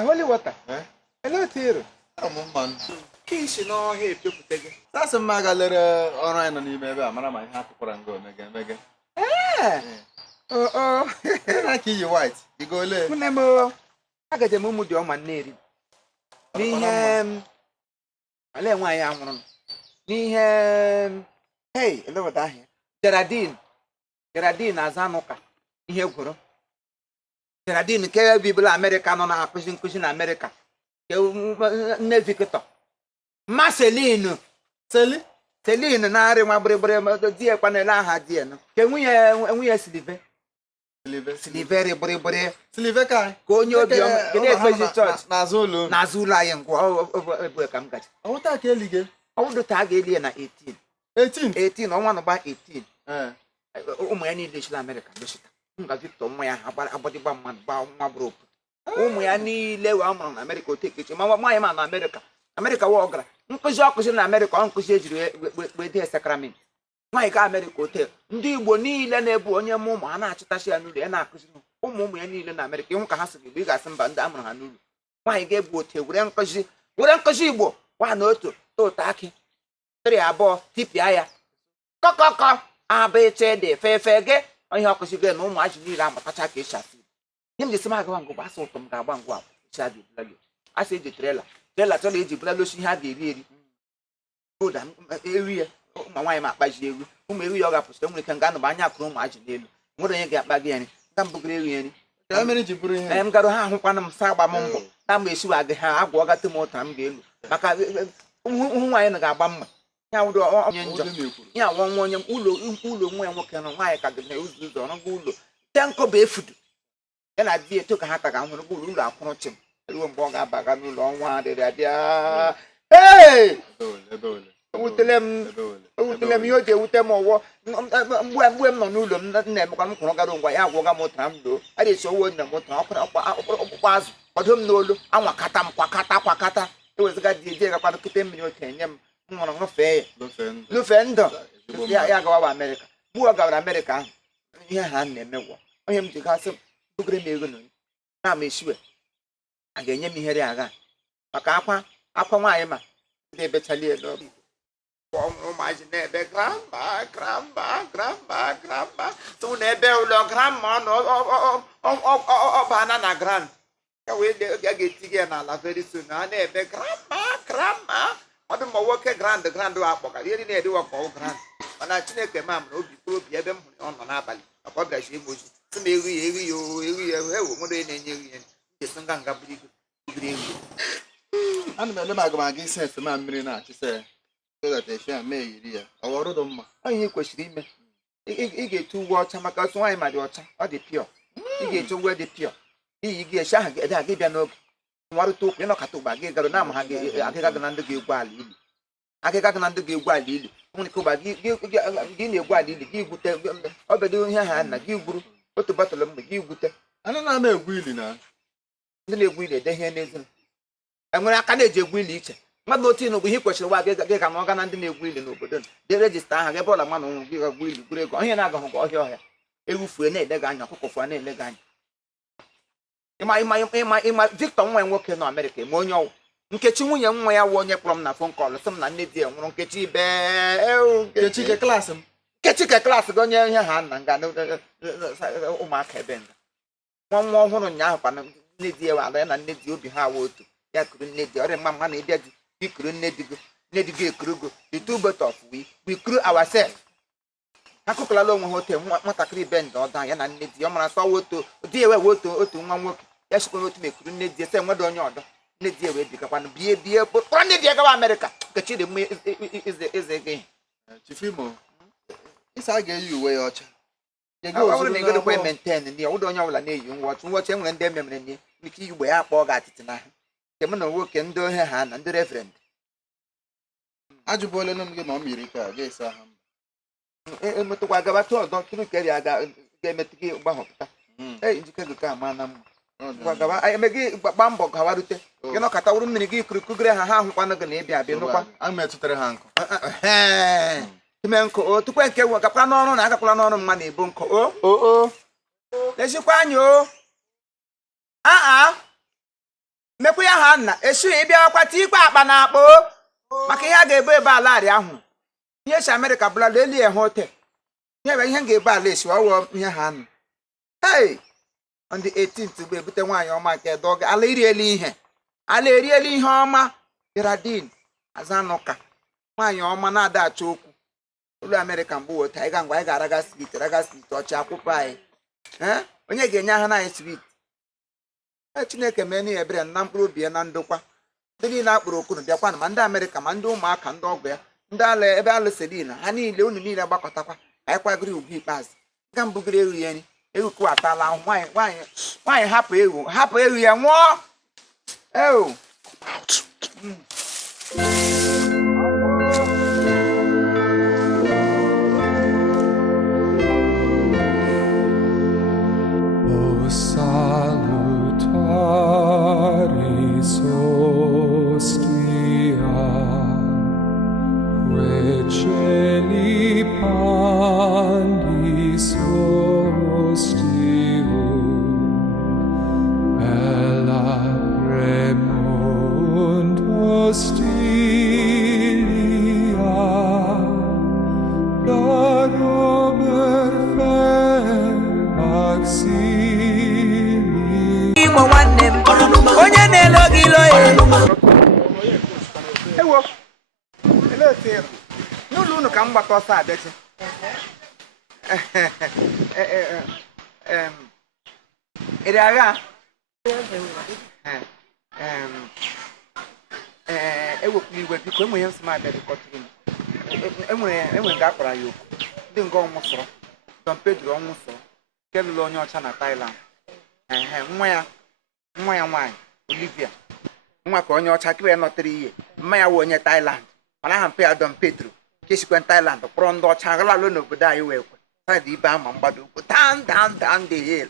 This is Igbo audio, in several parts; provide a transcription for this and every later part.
holy water. Hello, Tiro. Man. Kiss no here, people take it. That's a magalera or an anime, Madame. I have to put and go again. Oh, I kill you white. You go late. remember, I got a mumu on my native. I let why I am. Hey, hello, that here. Gerardine, Azanoka. Here, Guru. Gerardine, care people American on our pushing cushion America. Nevicator. Marceline. Celine, Nari, my brother, dear Panela had dear. Can we are Sliver? Siliveri, Bore, Siliveka. go your church. Nazula and go over Kamgat. What I tell you? All the tag alien 18. 18 or one about 18. Any English American. Victor, my body bomb and bound my broke. Any level on America take it. My man, America walker. Uncle Jacques in America, Uncle with their sacrament. My America hotel. Ndi boni le nebu onye mu ma na achitashi anu le na akuzi umu mu yani le na America yun ka hasu bi ga san banda amuru hanulu. Why ge bu hotel wure nkoshi Igbo wa na otu to taki. 3 abo tipia ya. Kokoko abeche de fefe ge onye akuzi ge na umu aji ni la matacha ka ishafi. Him de sima ga wangu ba so tom ga gba ngwa shabi blagi. Ase je trailer to le ji blalo shi ha de eri. Good area. My wife might buy you, whom you are up to we can gun by your room, I did. What do you get back again? Come to Gravy. How many you bring? I am got to have one of Saba Mumbo. I'm sure I have got 2 more time game. Whom I got bum. Now do all yeah, one young Ulu, when walking on my cat, the news on a Gulu. Tanko be food. Then I did took a hat on the Gulu approach him. I won't bog up back a long one. Hey! Utelem yoje utemo mbwe mnonulo nne mka mkono garo ngwa ya gwoga motramdo ade so wo na motra okwazu odom nolu anwa kata mkwakata eweziga dieje ga kwado kite mmiri otenyem nwono ngofe lufendo ya ga wa America buwa ga America ihe ha na-emewo onye m ji gasị bugre m ego no na ma esiwe a ga-enye m ihere agha maka akwa nwaanyị ma ndị bechalie no. Imagine the grandma. So never grandma no banana grand. We get together very soon. I never grandma. I don't know what grand do up. I really do a call grand. And I think a man will be them on an apple. A publish emotion. To me, you more than any Sanganga. And the Magagi says to my Mirina, she said. So that they shall make it. Or Rodoma. I hear question. He get 2 water, Macas, why my daughter, or the pure. He get to wear the pure. He get shag, I give you no. What to you know, Katuba, get a name, I can undergo Wally. I can undergo Wally. Only Kuba, give you Wally, give good over doing her hand, give good, but to battle them, give good. I don't know, really now. Then they will, they hear anything. And when I can't do will each. Madotino we question why get an organ and the wheel in Obodan. They register a ball of man on give a wheel, Greg, or here now go here. A roof for a net, the gun, a cook for an elegant. In my victim when working in America, Monyo. Catching young way I won your from the phone call, some need dear, won't catch you bear. Get a class. Catch a class, go near your hand and got no mark heaven. One more on Yapan, need dear, and need you be how would. Ya couldn't need the other mamma needed. We couldn't need to get crew. The 2 but off we crew ourselves. I cook along hotel, what a crib bend or die, and I need the Yamana saw to dear what to 1 work. Yes, go to make couldn't need the same what on your other. Need the way because one beer, but one need the America. The children is again. Chifimo, it's I gave you way out. I want to go to maintain and the old on your name, watching when them and we keep you way up or got it tonight. Kemano work and do her hand and the reverend. Ajubolo no give America, yes, Mutwagabato, don't look at I game at the Bahota. Hey, you can come, man. I may give Bambo Kawarute. You know, Katauru Mini Krugra, how one of the Navy. I met to the hanko. Timenko, to quake work a plan on, I got plan on money, bunko. Oh, there's your pan, you. mekwa ya ha nna esu ịbịa akwata ikpe akpa na akpa maka ihe a ga-ebo ebe ala arị ahụ ihe si Amerịka bụla leli ya hotel ihe bụ ihe ga-ebe ala esi ọwụọ ihe ha nụ hey on the 18th bụ ebute nwaanyị ọma nke dọga ala irieli ihe ala erieli ihe ọma Geraldine Azanụka nwaanyị ọma na-ada achọ okwu ụlọ Amerịka mbụ weta anyị ga ngwa anyị ga-araga street ọcha akwụkwọ anyị onye ga-enye aha anyị street Chineke mee n'ihe ebere na mkpụrụ obi ya na ndokwa ndị niile akpụrụ okunu bịakwana ma ndị Amerịka ma ndị ụmụaka ndị ọgụ ya ndị ala ebe alụselina ha niile unu niile gbakọtakwa anyị kwagoro ugwu ikpeazụ ga mbugoro ewu ya nri ewu kụwatala ahụ nwaanyị hapụ ewu ya nwụọ ewu Salutaris hostia, quae celi pandis hostium, bella premunt hostilia, da rober Igbo nwanne m onye na-elo gị ilo ewo ele otu ịrụ n'ụlọ unu ka m gbata ọsọ abịachi iri agha ewepụla iwe biko enwe ihe nsị m abịa dịkọtụrụ m enwere nke akpara ya okwu ndị nga ọnwụ sọrọ Don Pedro ọnwụ sọrọ nke lụrụ onye ọcha na Thailand nwa ya nwaanyị Olivia nwa ka onye ọcha kiwe nọtara ihe mma ya wụ onye Thailand mana aha mpe ya Don Pedro nke sikwe Thailand kpọrọ ndị ọcha aghalalụ n'obodo anyị wee kwe saịdị ibe ama mgbado ukwu down the hill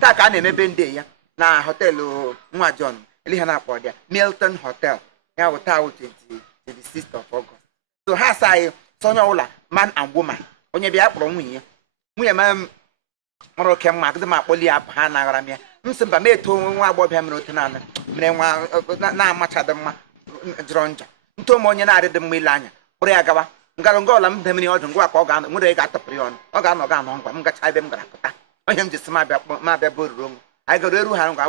taa ka a na-emebe ndị ya na họteelụ nwa John ele ha na-akpọ ya Milton Hotel ya wụ taa 26th of August so ha sa anyị sonye ọbụla man and woman onye bịa kpọrọ nwunye ma mụrụ oke mma agụdị m akpọli ya bụ ha na-aghara m ya m sị mba m eto nwa agbọghọbịa mere otu naanị mere nwa na-amachadị mma jọrọ njọ nto m onye na-adịdị mma ile anya kpụrụ ya gawa ngarụnga ọla m demiri ọdụ ngwa ka ọ ga-anọ nwere ga-atọpụrụ ya ọnụ ọ ga-anọ ngwa m gacha ebe m gara pụta onye m jisi mabịa bụ oruru onwe anyị gara eru ha ngwa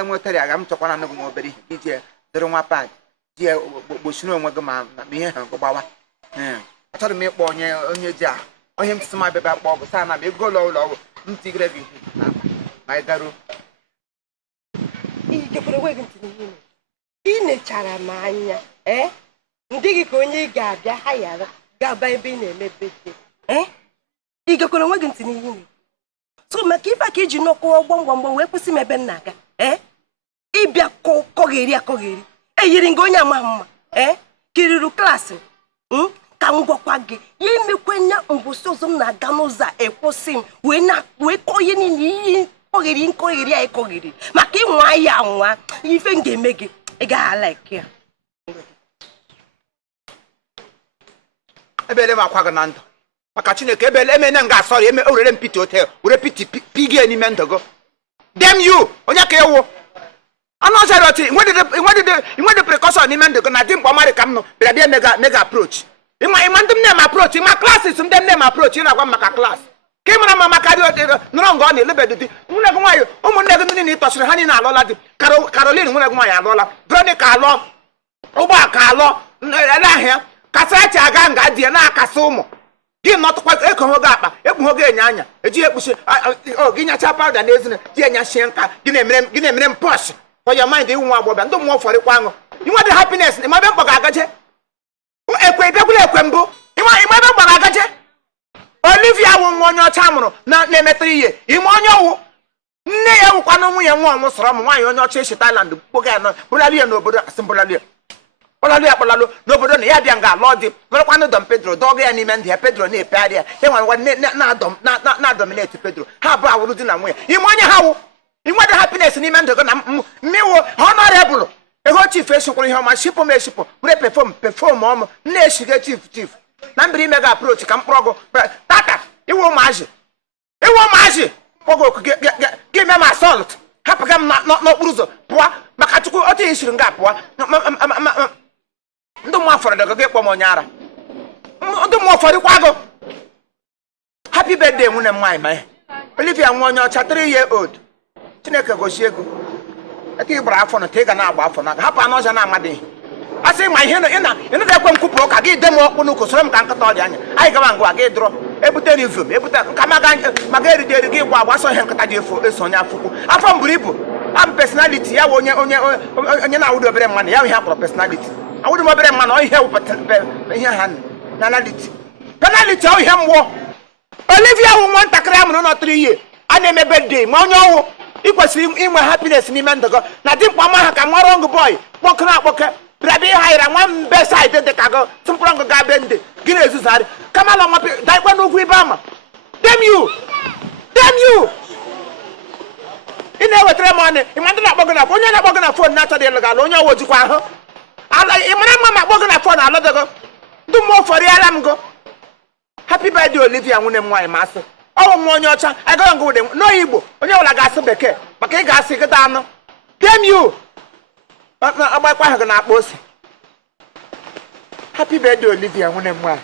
enwetara ya ga m chọkwana anụgụ m obere ihe iji dịrị nwa pad ji gbochiri onwe gị ma ihe ha gbawa achọrọ m ịkpọ onye ji ahụ onye m sị m abịa kpọ ọgụ saa na m ego ụlọ ọgwụ m tigre gị ma anyị garuo ị nechara m anya ndị gị ka onye ị ga-abịa ha yara ga-aba ebe ị na-emebe ị gekwara onwe gị ntị n'ihe ime so maka ife ka iji nọkọọ gbamgbam wee kwụsị m ebe m na-aga ịbịa kọgheri eyiri nga onye ama mma kiriri klaasị ka m gwakwa gị ya emekwenya ngwụsị ọzọ m na-aga n'ụzọ a ekwụsị m wee kọnye niile ihe nkọgheri ya ekọgheri maka ịnwa ya nwa ife m ga-eme gị ị gaghị ala ike ya ebele m akwa gị na ndụ maka Chineke ebele emene m ga-asọrọ eme orere m piti hotel were piti pigie n'ime ndụ gị dem you onye ka ewu anụ ọzara oti nwedị prekọshọn n'ime ndụ gị na dị mkpa ọmarị ka m nọ bịa mega approach ịma ndị m na-eme approach ịma klasis ndị m na-eme approach ị na-agwa m maka klas ka ị mara mma maka nọrọ nga ọ na-elebedị di nwunye gị nwaanyị ụmụnne gị ndị niile ịtọchiri ha niile alụọla di Caroline nwunye gị nwaanyị alụọla Veronica alụọ ụgbọaka alụọ ele ahịa kasịrachi aga nga di ya na-akasị ụmụ gị nọtụkwa ekoho gị akpa ekpugho gị enye anya ejighị ekpuchi gị nyacha pawuda na ezine ji enyachie nka gị na-emere m pọsh for your mind iwu nwa agbọbịa ndị mmụọ fọrịkwa aṅụ inwedị happiness ịma ebe mkpọ ga-agaje ekwe bịakwula ekwe mbụ ịma ebe mkpọ ga-agaje Olivia wụ nwa onye ọcha mụrụ na-emetụrụ ihe ime onye ọwụ nne ya wụkwa na nwunye nwa ọnwụ sọrọ m nwaanyị onye ọcha esi Thailand kpoga ya bụlalụ ya n'obodo asị kpọlalụ ya kpọlalụ n'obodo na ya bịa nga alọ dị merekwanụ Don Pedro dọga ya n'ime ndị ya Pedro na-epegharị ya nwere na-adominate Pedro ha abụọ awụrụ di na nwunye ime onye ha wụ inwedị happiness n'ime ndụ gị na mmiwo honorable ego chief esikwara ihe ọma shipụ m eshipụ were pefọm ọmụ na-eshiga chief na mbiri ime ga approach ka mkpọrọ gụ tata iwe ụmụazị kpọgo oku gị me m assault hapụga m n'okporo ụzọ pụọ maka chukwu otu isiri nga pụọ ndị mmụọ fọrọ dịgo gị kpọ m onye ara ndị mmụọ fọrịkwa gụ happy birthday nwunye m nwaanyị ma Olivia nwa onye ọcha 3 years old Chineke gozie ego ete ịgbara afọ na ị ga na-agba afọ na hapụ anụ ọcha na-amadịghị asị ma ihe ị na-ekwe m kwupụrụ ụka gị de m ọkpụ n'ụkwụ soro m ka nkịta ọdị anya anyị gaba ngwa gị dụrọ ebute rivum ebute nka maga eride eri gị gwa agbasọ ihe nkịta dị eso onye afụkwu afọ m buru ibu abụ personality ya bụ onye na-awụdo obere mmanụ ya ihe akpọrọ personality awụdo m obere mmanụ ihe wụpụtara ihe ha penality ọ ihe mmụọ Olivia wụ nwatakịrị amụrụ nọ 3 years a na-eme birthday ma onye ọwụ ị kwesịrị inwe happiness n'ime ndụ gị na dị mkpa ma ha ka nwa rọng boy kpọkere akpọke bịara ịha ira nwa mbe saịdị dị ka gị tụmpụrụ ngụ ga be ndị gị na-ezuzarị kamala nwa daikwa n'ugwu ibe ama dem you ị na-ewetara m ọnụ ịma ndị na-akpọ gị na onye na-akpọ gị na fon na-achọghị ịlụ gị ala onye ọwụ jikwa ahụ ị mara mma ma akpọ gị na fon alụdịgo ndị mmụọ fọrịala m go happy birthday Olivia nwunye m nwaanyị masị ọwụ nwa onye ọcha agaghị ngụ ụdị n'Igbo onye ọbụla ga-asụ bekee maka ị ga-asị gịta anụ dem you agbakwa ahụ gị na-akpa ose happy birthday Olivia nwunye m nwaanyị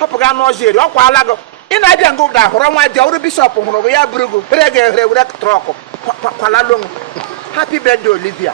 hapụ gị anụ ọjị eri ọ kwaala gị ị na-abịa ngụ ụda hụrụ nwa dị ọrụ bishọp hụrụ gị ya bụrụ gị bere ga-ehere were trọkụ kwalalụ happy birthday Olivia